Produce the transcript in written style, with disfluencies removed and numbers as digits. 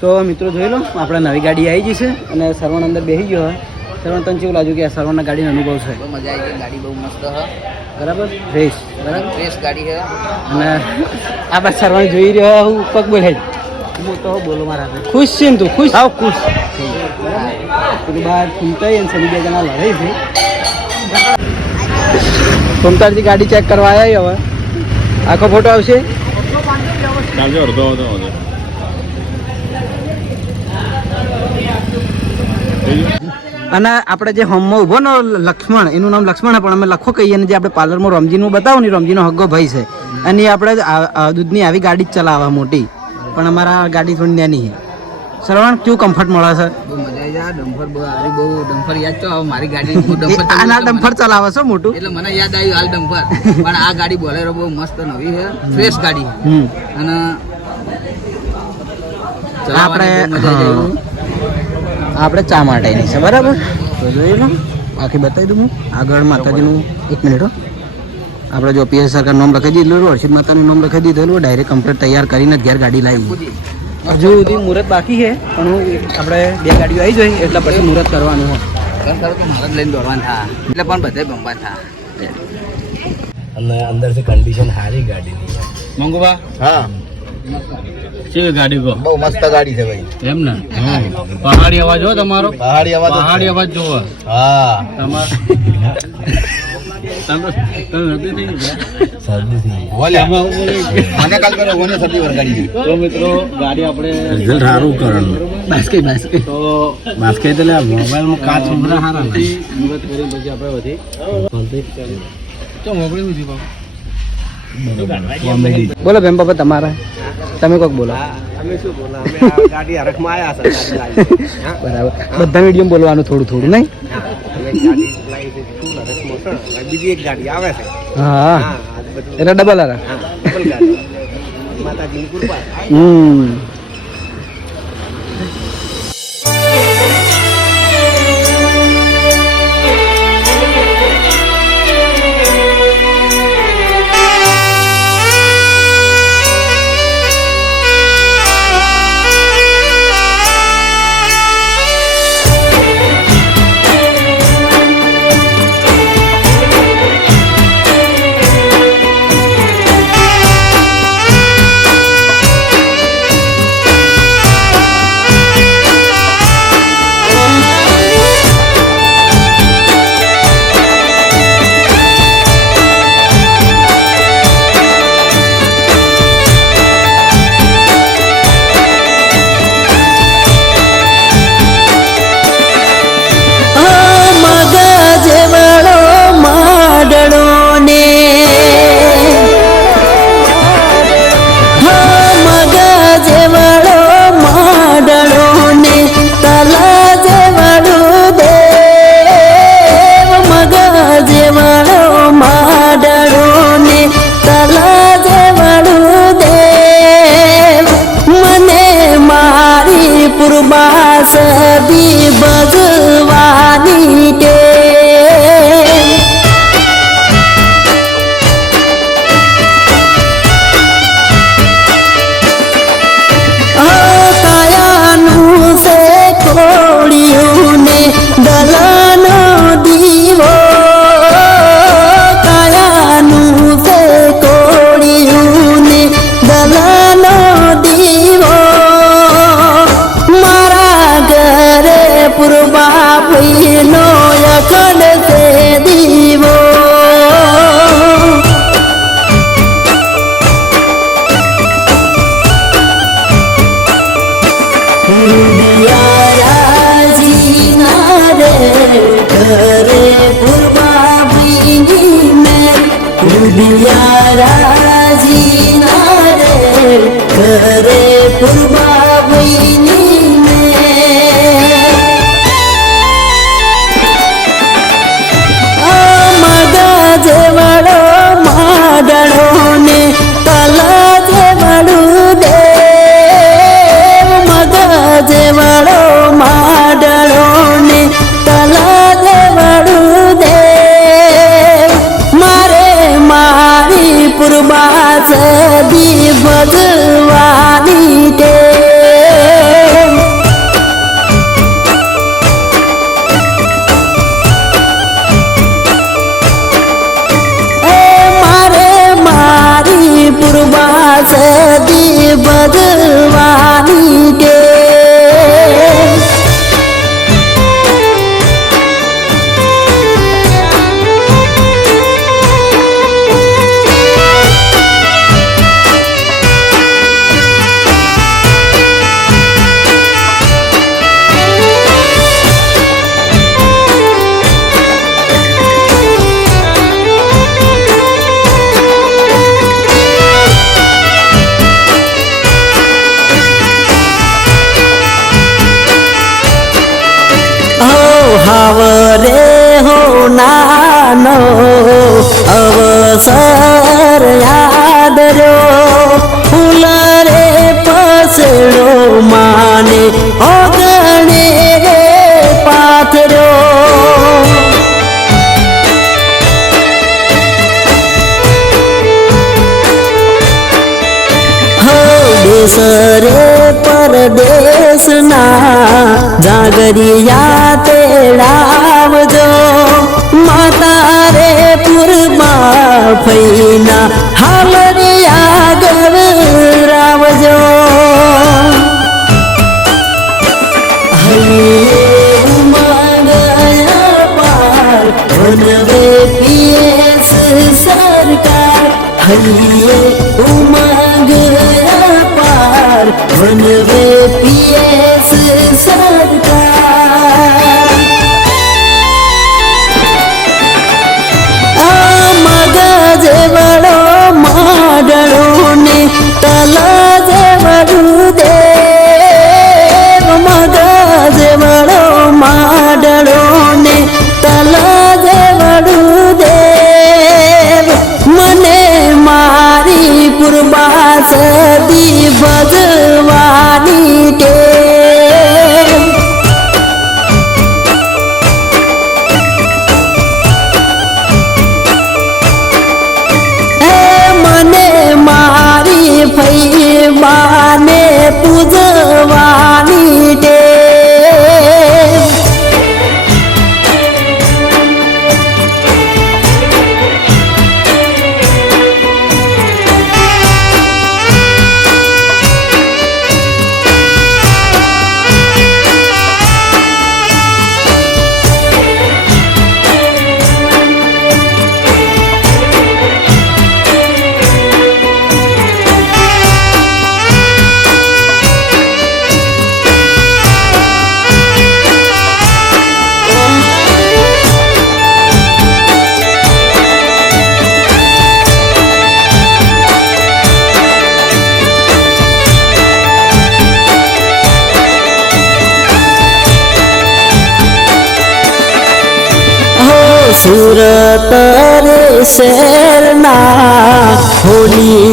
તો મિત્રો જોઈ લો આપણે નવી ગાડી આવી ગઈ છે અને સરવણ અંદર બેસી ગયો હોય. સરવણ તને કેવું લાગ્યું કે આ સરવણના ગાડીનો અનુભવ છે? બહુ મજા આવી ગઈ, ગાડી બહુ મસ્ત હ. બરાબર, ફ્રેશ બરાબર ફ્રેશ ગાડી છે. અને આ બાદ સરવણ જોઈ રહ્યો હું પગ બોલે હું તો બોલો મારા ખુશ છે ને તું? ખુશ આવ ખુશ પેલી બહાર ફૂમતાઈ અને સની બે જણા લડાઈ છે. ફૂમતાજી ગાડી ચેક કરવા આવ્યા હવે આખો ફોટો આવશે. અને આપણે જે હોમમાં ઉભો ને લક્ષ્મણ, એનું નામ લક્ષ્મણ પણ અમે લખો કહીએ ને જે આપણે પાર્લરમાં રમજીનું બતાવો ને રમજીનો હગ્ગો ભાઈ છે અને એ આપણે દૂધની આવી ગાડી જ ચલાવવા મોટી, પણ અમારા ગાડી થોડી નાની છે. સરવણ કેવું કમ્ફર્ટ મળે છે? બહુ મજા આવી જાય. ડમ્ફર બહુ ડમ્ફર યાદ તો આવે મારી ગાડી. હું ડમ્ફર આના ડમ્ફર ચલાવે છો મોટું એટલે મને યાદ આવ્યું હાલ ડમ્ફર. પણ આ ગાડી બોલેરો બહુ મસ્ત નવી છે, ફ્રેશ ગાડી અને આપણે ચા માટેની છે બરાબર. તો જોઈ લો આખી બતાવી દઉં હું આગળ માતાજીનું. એક મિનિટ હો, આપણે જો પીએસ સરકાર નામ લખી દીધેલું, હર્ષિદ માતાનું નામ લખી દીધેલું, ડાયરેક્ટ કમ્પ્લીટ તૈયાર કરીને ઘેર ગાડી લાવી. હજુ સુધી મુહૂર્ત બાકી છે પણ આપણે બે ગાડીઓ આવી જોઈએ એટલે પછી મુહૂર્ત કરવાનું હોય. મુહૂર્ત લઈને દોડવાનું થાય એટલે પણ બધે બંબા થાય. અને અંદરથી કન્ડિશન સારી ગાડીની. મંગુભા હા કેવી ગાડી કહો? બહુ મસ્ત ગાડી છે ભાઈ. એમ ને પહાડી અવાજ હો તમારો. પહાડી અવાજ જોવો. હા તમારે તો મિત્રો ગાડી આપણે રિઝલ્ટ સારું કરવાનું. બાસ્કે તો બાસ્કે એટલે મોબાઈલમાં કાચ ઉભરા સારા મુહૂર્ત કરી પછી આપણે વધી તો મોબાઈલ વધી બાબુ. બોલો બેન બાપા તમારા, તમે કોક બોલો. અમે શું બોલા, અમે આ ગાડી હરખમાં આવ્યા છે. બરાબર, બધા મીડિયમ બોલવાનું થોડું થોડું નહીં. બીજી એક ગાડી આવે છે. હા એટલે ડબલ હરા. ડબલ ગાડી માતાજીની કૃપા. પૂર્વા સદી ભગવાની તે હાવરે હો નાનો અવસર યાદ રહ્યો ફૂલ રે પસડો માને ઓગણે રે પાથર્યો દેશરે પરદેશના જાગરિયા તેડાવજો માતા રે પૂર્વા ફઈના હાલરિયા ગવરાવજો વનવે પીએસ સરકાર હૈયે ઉમંગ પાર વનવે પીએસ સરકાર આ મગજ વડો માડળો ને તલજ વડું દેવ મગજ વડો માડળો ને તલજ વડું દેવ મને મારી પૂર્વા સદી ભજવાની ટેવ મને મારી ફઈબાને પૂજવાની ટેવ સુરત રે શહેરના હોલી